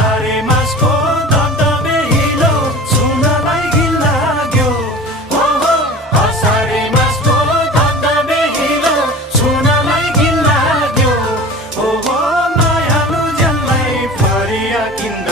असारे मासको धबधबे हिलो छुनलाई घिन लाग्यो हो हो असारे मासको धबधबे हिलो छुनलाई घिन लाग्यो हो हो मायालु जनलाई फरिया किन्द